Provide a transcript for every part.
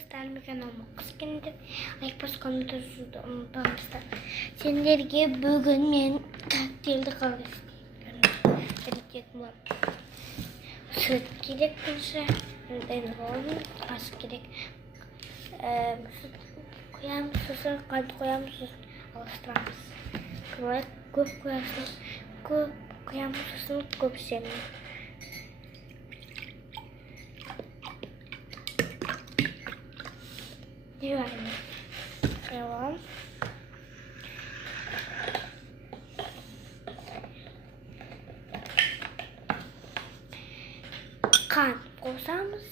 достар, мен каналыма қош келдіңдер. Лайк басқанды жазуды ұмытпаңыздар. Сендерге бүгін мен коктейльді қалдырдым. Süt керек болса, ас керек. Süt қоямыз, сосын қант қоямыз, сосын алыстырамыз. Көп қоямыз, сосын көп ішеміз. Девайым. Қоямыз. Қант қосамыз.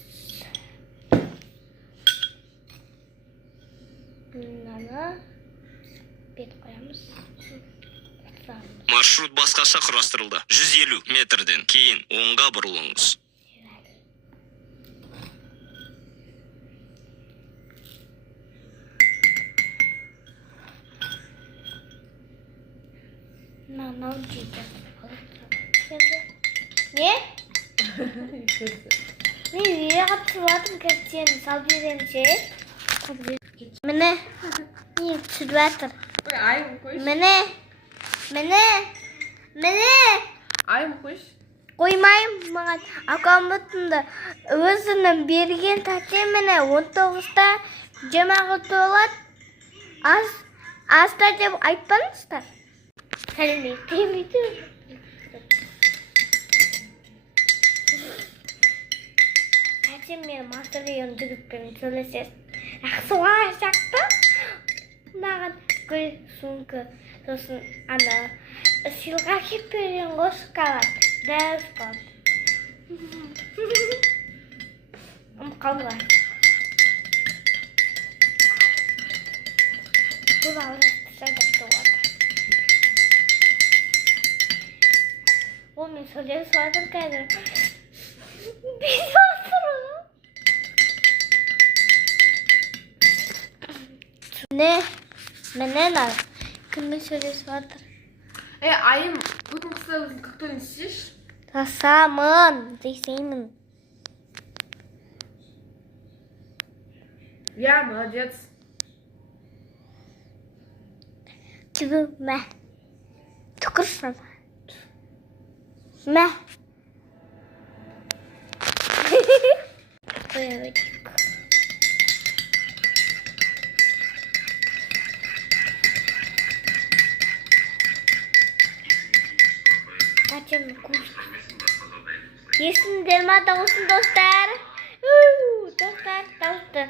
Мынаны бет қоямыз. Маршрут басқаша құрастырылды. 150 метрден кейін оңға бұрылыңыз. Мынау жейді. Не? Мен үйе қатысып жатырмын, кәттен салып беремін ше. Міне, не түсіп жатыр. Айым қойш. Міне. Айым қойш. Қоймайым маған акам бұтынды. Өзінің берген тәте міне 19-та жамағы толады. Аста деп айтпаңыздар. Сәлемейті. Тәтем мен мастырыйын жүгіппен сөйлесес. Ақсуға шақты. Маған гүл сумка. Сосын ана сыйлға кеп берген қошқалат. Дәз қалды. Қалға. Бұл алғашты шадақта олады. Ол мен сөйлесіп жатыр қазір. Біз отырмыз. Міне нар. Кіммен сөйлесіп жатыр? Айым, бүгін қыста өзің коктейлін істеш? Жасамын, дейсеймін. Я, молодец. Түбі, мә. Түкірсін. Мә. Қоя өтік. Açın kuş. Yesin derma tavusun dostlar. Dostlar.